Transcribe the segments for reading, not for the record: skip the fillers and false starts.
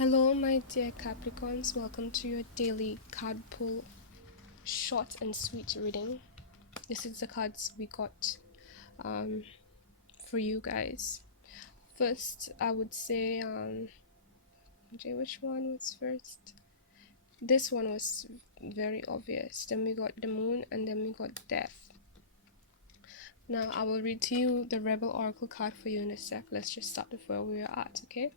Hello, my dear Capricorns. Welcome to your daily card pull, short and sweet reading. This is the cards we got um, for you guys. First, I would say, which one was first? This one was very obvious. Then we got the moon, and then we got death. Now, I will read to you the Rebel Oracle card for you in a sec. Let's just start with where we are at, okay?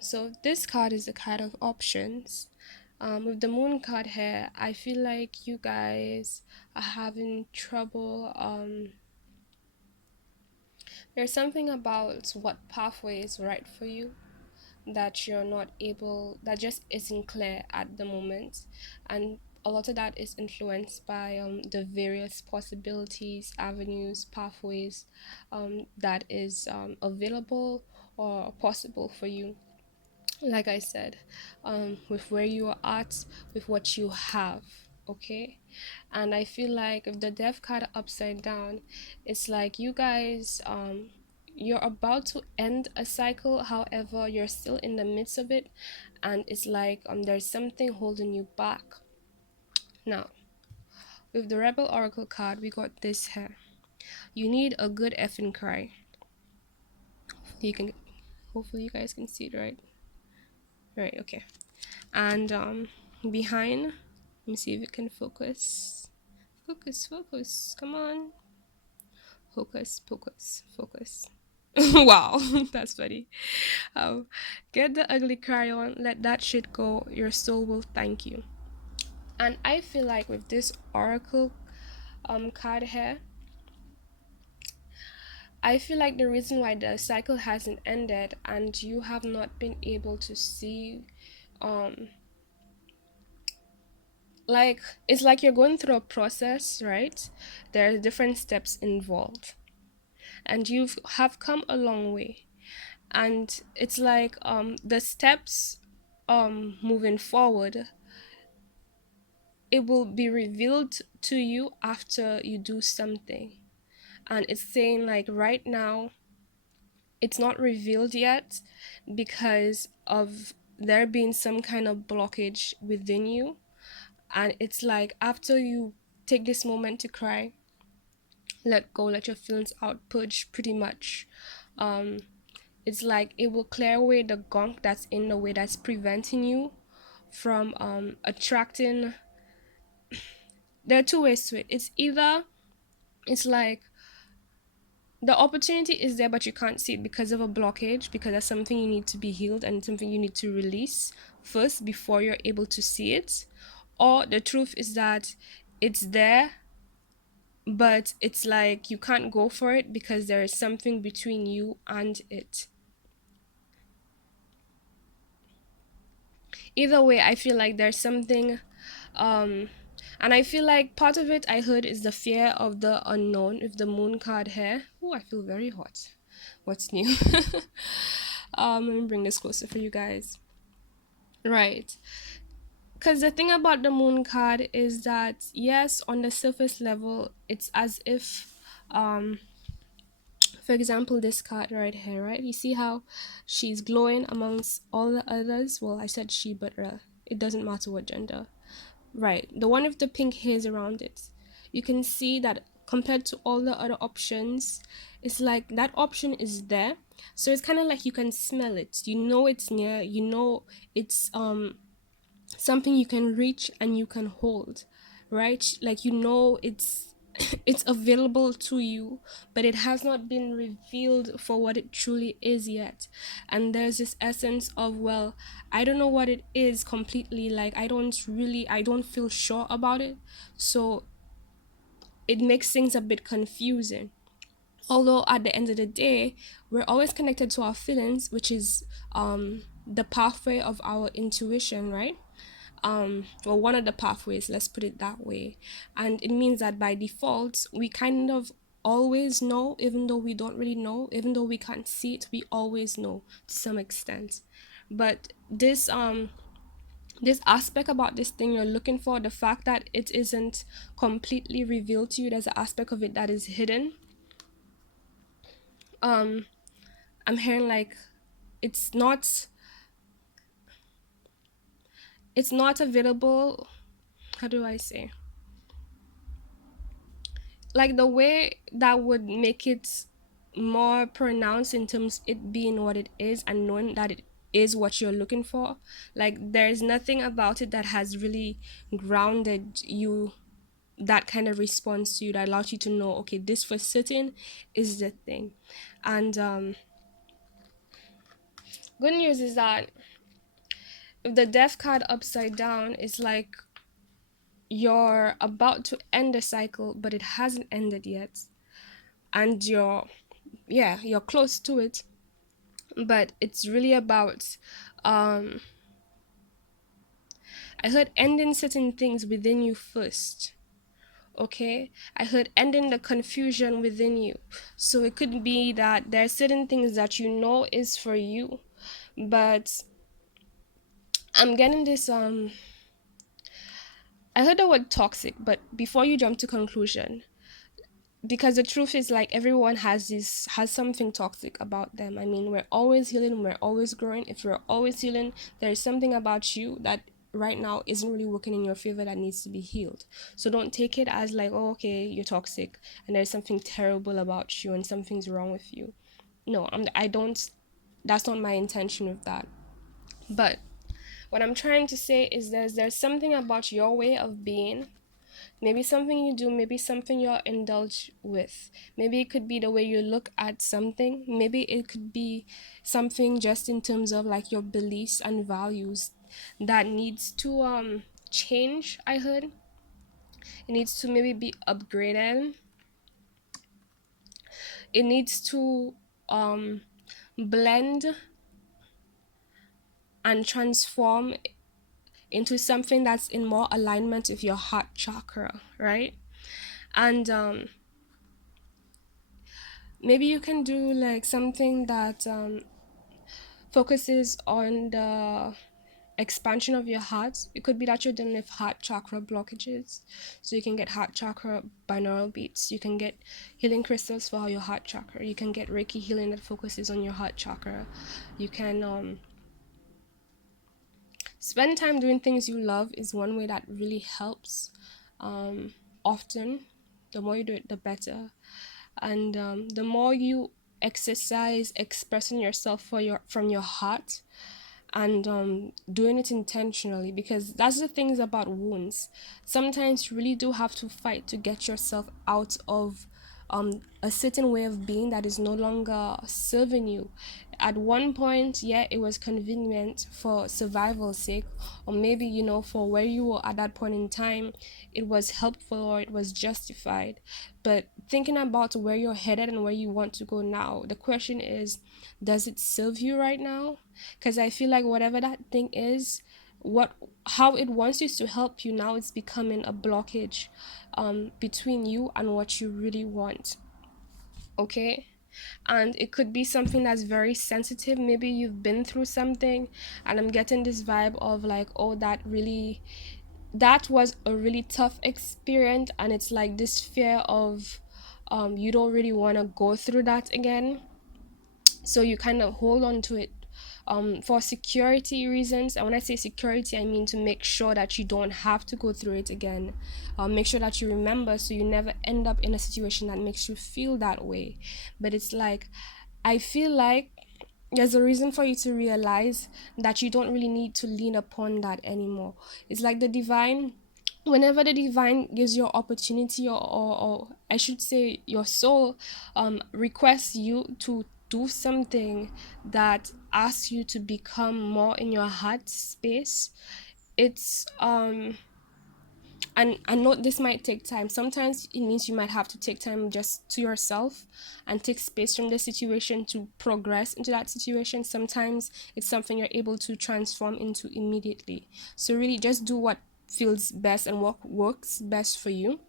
So this card is a card of options. With the moon card here, I feel like you guys are having trouble. There's something about what pathway is right for you that you're not able, that just isn't clear at the moment. And a lot of that is influenced by the various possibilities, avenues, pathways that is available or possible for you, like I said, with where you are at, with what you have, okay? And I feel like if the death card upside down, it's like you guys, you're about to end a cycle, however, you're still in the midst of it, and it's like there's something holding you back. Now, with the Rebel Oracle card, we got this here. You need a good effing cry. You can, hopefully you guys can see it, right, okay. And behind, let me see if it can focus, come on, focus. Wow, that's funny. Get the ugly crayon, let that shit go, your soul will thank you. And I feel like with this oracle card here, I feel like the reason why the cycle hasn't ended and you have not been able to see um like, it's like you're going through a process, right? There are different steps involved, and you have come a long way, and it's like the steps moving forward, it will be revealed to you after you do something. And it's saying like right now it's not revealed yet because of there being some kind of blockage within you. And it's like after you take this moment to cry, let go, let your feelings out, purge, pretty much, um it's like it will clear away the gunk that's in the way, that's preventing you from attracting. There are two ways to it. It's either, it's like the opportunity is there but you can't see it because of a blockage, because that's something you need to be healed and something you need to release first before you're able to see it. Or the truth is that it's there, but it's like you can't go for it because there is something between you and it. Either way, I feel like there's something, um and I feel like part of it I heard is the fear of the unknown with the moon card here. Oh, I feel very hot. What's new? Let me bring this closer for you guys. Right, because the thing about the moon card is that yes, on the surface level it's as if, um for example, this card right here, right? You see how she's glowing amongst all the others? Well, I said she, but it doesn't matter what gender. Right, the one with the pink hairs around it. You can see that compared to all the other options, it's like that option is there. So it's kind of like you can smell it. You know it's near. You know it's something you can reach and you can hold, right? Like you know it's it's available to you, but it has not been revealed for what it truly is yet. And there's this essence of, well, I don't know what it is completely, like I don't feel sure about it. So it makes things a bit confusing. Although at the end of the day, we're always connected to our feelings, which is the pathway of our intuition, right? Well, one of the pathways, let's put it that way. And it means that by default we kind of always know, even though we don't really know, even though we can't see it, we always know to some extent. But this aspect about this thing you're looking for, the fact that it isn't completely revealed to you, there's an aspect of it that is hidden. um I'm hearing like it's not it's not available. How do I say, like the way that would make it more pronounced in terms it being what it is and knowing that it is what you're looking for. Like there's nothing about it that has really grounded you, that kind of response to you, that allows you to know, okay, this for certain is the thing. And good news is that if the death card upside down is like you're about to end a cycle but it hasn't ended yet, and you're, yeah, you're close to it, but it's really about, um I heard ending certain things within you first. Okay, I heard ending the confusion within you. So it could be that there are certain things that you know is for you, but I'm getting this, I heard the word toxic, but before you jump to conclusion, because the truth is, like, everyone has something toxic about them. I mean, we're always healing, we're always growing. If we're always healing, there's something about you that right now isn't really working in your favor that needs to be healed. So don't take it as like, oh, okay, you're toxic and there's something terrible about you and something's wrong with you. No, I don't, that's not my intention with that. But what I'm trying to say is there's something about your way of being. Maybe something you do, maybe something you're indulged with. Maybe it could be the way you look at something. Maybe it could be something just in terms of like your beliefs and values that needs to change, I heard. It needs to maybe be upgraded. It needs to um blend and transform into something that's in more alignment with your heart chakra, right? And maybe you can do like something that focuses on the expansion of your heart. It could be that you're dealing with heart chakra blockages, so you can get heart chakra binaural beats. You can get healing crystals for your heart chakra. You can get Reiki healing that focuses on your heart chakra. You can spend time doing things you love is one way that really helps. Often, the more you do it, the better. And the more you exercise expressing yourself for your from your heart, and doing it intentionally, because that's the things about wounds. Sometimes you really do have to fight to get yourself out of a certain way of being that is no longer serving you. At one point, yeah, it was convenient for survival's sake, or maybe, you know, for where you were at that point in time, it was helpful or it was justified. But thinking about where you're headed and where you want to go now, the question is, does it serve you right now? Because I feel like whatever that thing is, what how it wants you to help you now, it's becoming a blockage between you and what you really want. Okay, and it could be something that's very sensitive. Maybe you've been through something, and I'm getting this vibe of like, oh, that was a really tough experience, and it's like this fear of you don't really want to go through that again, so you kind of hold on to it for security reasons. And when I say security, I mean to make sure that you don't have to go through it again. Make sure that you remember, so you never end up in a situation that makes you feel that way. But it's like, I feel like there's a reason for you to realize that you don't really need to lean upon that anymore. It's like the divine, whenever the divine gives you opportunity, or I should say your soul requests you to do something that asks you to become more in your heart space. It's and I know this might take time. Sometimes it means you might have to take time just to yourself and take space from the situation to progress into that situation. Sometimes it's something you're able to transform into immediately. So really just do what feels best and what works best for you.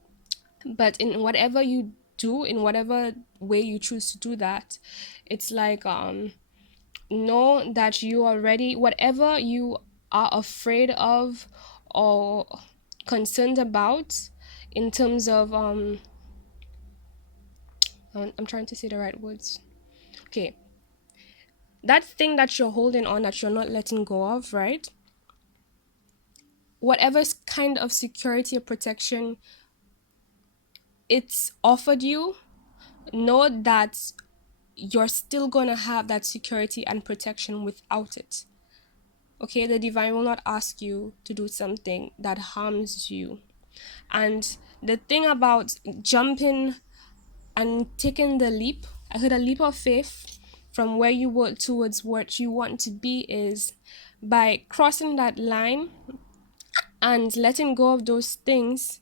But in whatever you do, in whatever way you choose to do that, it's like know that you are ready. Whatever you are afraid of or concerned about, in terms of I'm trying to say the right words. Okay, that thing that you're holding on, that you're not letting go of, right? whatever kind of security or protection it's offered you, know that you're still gonna have that security and protection without it. Okay, the divine will not ask you to do something that harms you. And the thing about jumping and taking the leap, I heard a leap of faith from where you were towards what you want to be is by crossing that line and letting go of those things.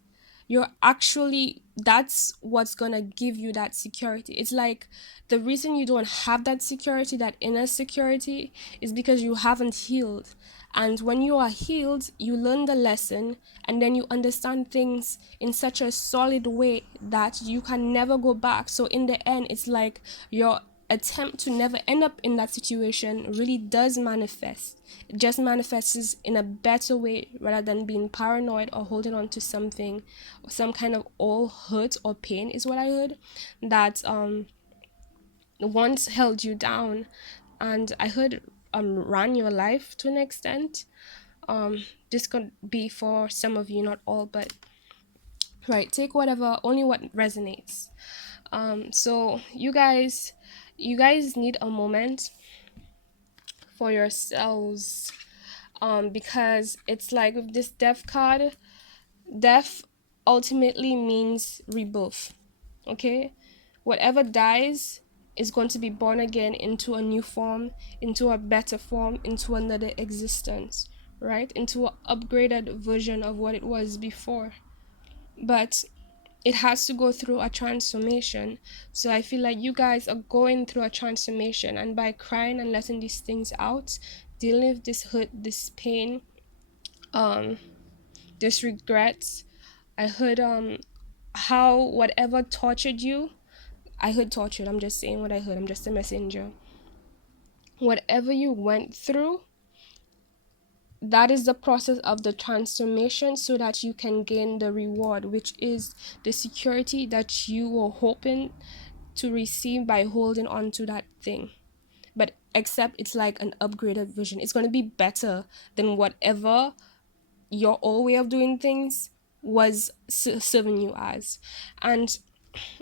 You're actually, that's what's gonna give you that security. It's like the reason you don't have that security, that inner security, is because you haven't healed. And when you are healed, you learn the lesson, and then you understand things in such a solid way that you can never go back. So in the end, it's like your attempt to never end up in that situation really does manifest. It just manifests in a better way rather than being paranoid or holding on to something, or some kind of all hurt or pain is what I heard, that once held you down. And I heard ran your life to an extent. This could be for some of you, not all, but right, take whatever, only what resonates. So you guys need a moment for yourselves, because it's like with this death card, death ultimately means rebirth. Okay, whatever dies is going to be born again into a new form, into a better form, into another existence, right, into an upgraded version of what it was before. But it has to go through a transformation. So I feel like you guys are going through a transformation, and by crying and letting these things out, dealing with this hurt, this pain, um this regrets. I heard how whatever tortured you, I heard tortured, I'm just saying what I heard, I'm just a messenger. Whatever you went through, that is the process of the transformation, so that you can gain the reward, which is the security that you were hoping to receive by holding on to that thing. But except it's like an upgraded version, it's going to be better than whatever your old way of doing things was serving you as. And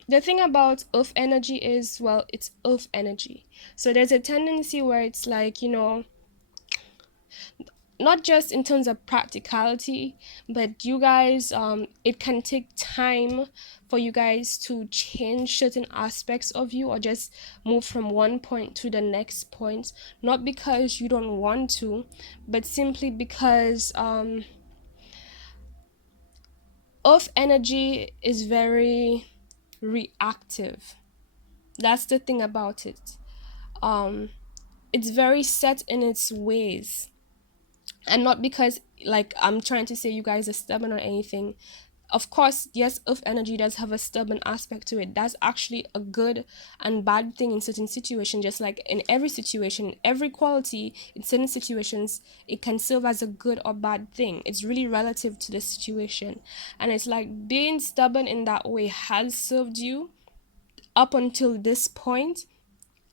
the thing about earth energy is, well, it's earth energy, so there's a tendency where it's like, not just in terms of practicality, but you guys, it can take time for you guys to change certain aspects of you, or just move from one point to the next point, not because you don't want to, but simply because earth energy is very reactive. That's the thing about it. um it's very set in its ways, and not because, like, I'm trying to say you guys are stubborn or anything. Of course, yes, earth energy does have a stubborn aspect to it. That's actually a good and bad thing in certain situations, just like in every situation, every quality in certain situations, it can serve as a good or bad thing. It's really relative to the situation. And it's like being stubborn in that way has served you up until this point,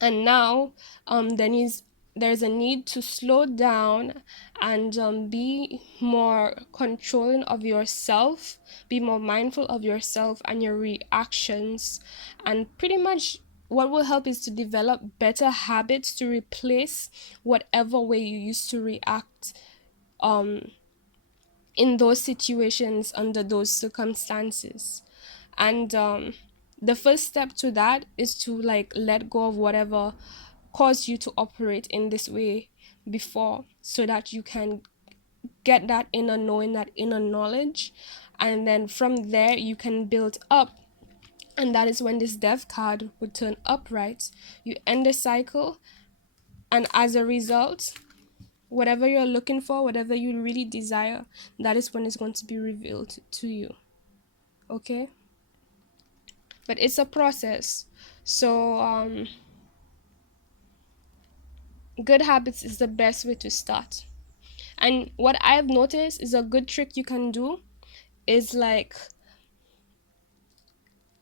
and now there's a need to slow down and be more controlling of yourself, be more mindful of yourself and your reactions. And pretty much what will help is to develop better habits to replace whatever way you used to react um in those situations, under those circumstances. And the first step to that is to like let go of whatever caused you to operate in this way before, so that you can get that inner knowing, that inner knowledge, and then from there you can build up. And that is when this death card would turn upright. You end the cycle, and as a result, whatever you're looking for, whatever you really desire, that is when it's going to be revealed to you. Okay, but it's a process. So good habits is the best way to start. And what I've noticed is a good trick you can do is like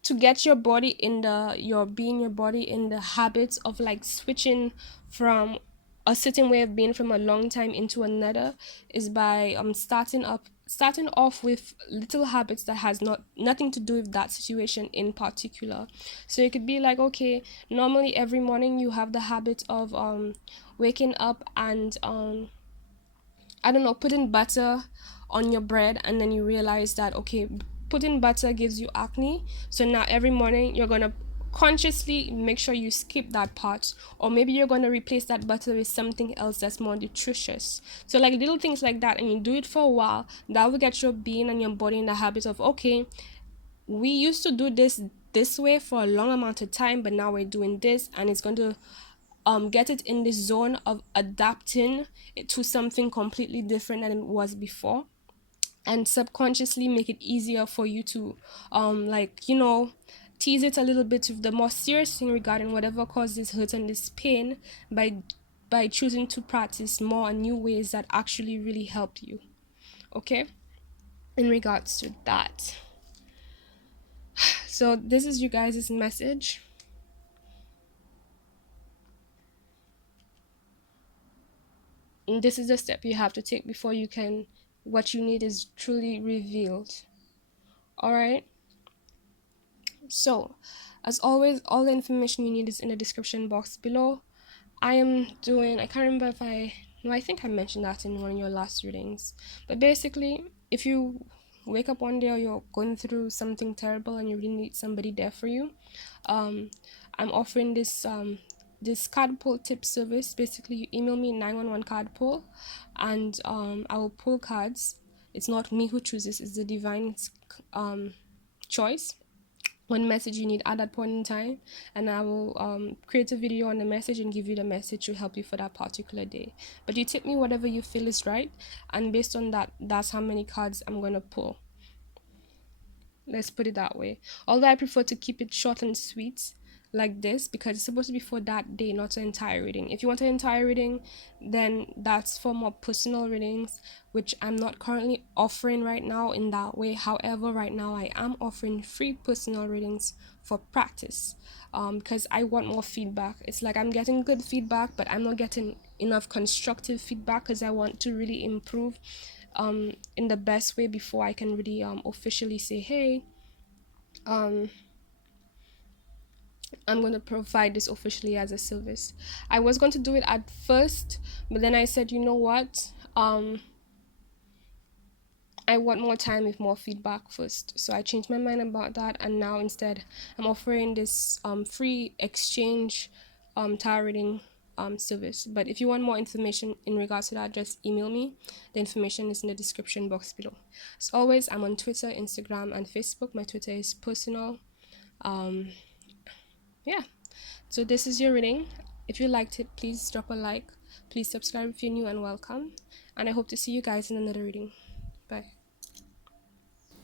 to get your body in the your being your body in the habits of like switching from a certain way of being from a long time into another is by starting off with little habits that has nothing to do with that situation in particular. So it could be like, okay, normally every morning you have the habit of waking up and I don't know, putting butter on your bread, and then you realize that, okay, putting butter gives you acne. So now every morning you're going to consciously make sure you skip that part, or maybe you're going to replace that butter with something else that's more nutritious. So like little things like that, and you do it for a while, that will get your being and your body in the habit of, okay, we used to do this way for a long amount of time, but now we're doing this, and it's going to get it in the zone of adapting it to something completely different than it was before, and subconsciously make it easier for you to like, you know, tease it a little bit with the more serious thing regarding whatever causes this hurt and this pain, by choosing to practice more and new ways that actually really help you. Okay, in regards to that, so this is you guys' message. And this is the step you have to take before you can, what you need is truly revealed. All right. So, as always, all the information you need is in the description box below. I am doing, I can't remember if I, no, I think I mentioned that in one of your last readings. But basically, if you wake up one day or you're going through something terrible and you really need somebody there for you, um, I'm offering this card pull tip service. Basically, you email me 911 card pull, and I will pull cards. It's not me who chooses, it's the divine choice, one message you need at that point in time, and I will create a video on the message and give you the message to help you for that particular day. But you tip me whatever you feel is right, and based on that, that's how many cards I'm gonna pull. Let's put it that way. Although I prefer to keep it short and sweet like this, because it's supposed to be for that day, not an entire reading. If you want an entire reading, then that's for more personal readings, which I'm not currently offering right now in that way. However, right now I am offering free personal readings for practice, because I want more feedback. It's like I'm getting good feedback, but I'm not getting enough constructive feedback, because I want to really improve in the best way before I can really officially say, hey, um I'm going to provide this officially as a service. I was going to do it at first, but then I said, you know what, I want more time with more feedback first. So I changed my mind about that, and now instead I'm offering this free exchange tarot reading service. But if you want more information in regards to that, just email me. The information is in the description box below. As always, I'm on Twitter, Instagram, and Facebook. My Twitter is personal. Yeah. So this is your reading. If you liked it, please drop a like. Please subscribe if you're new, and welcome. And I hope to see you guys in another reading. Bye.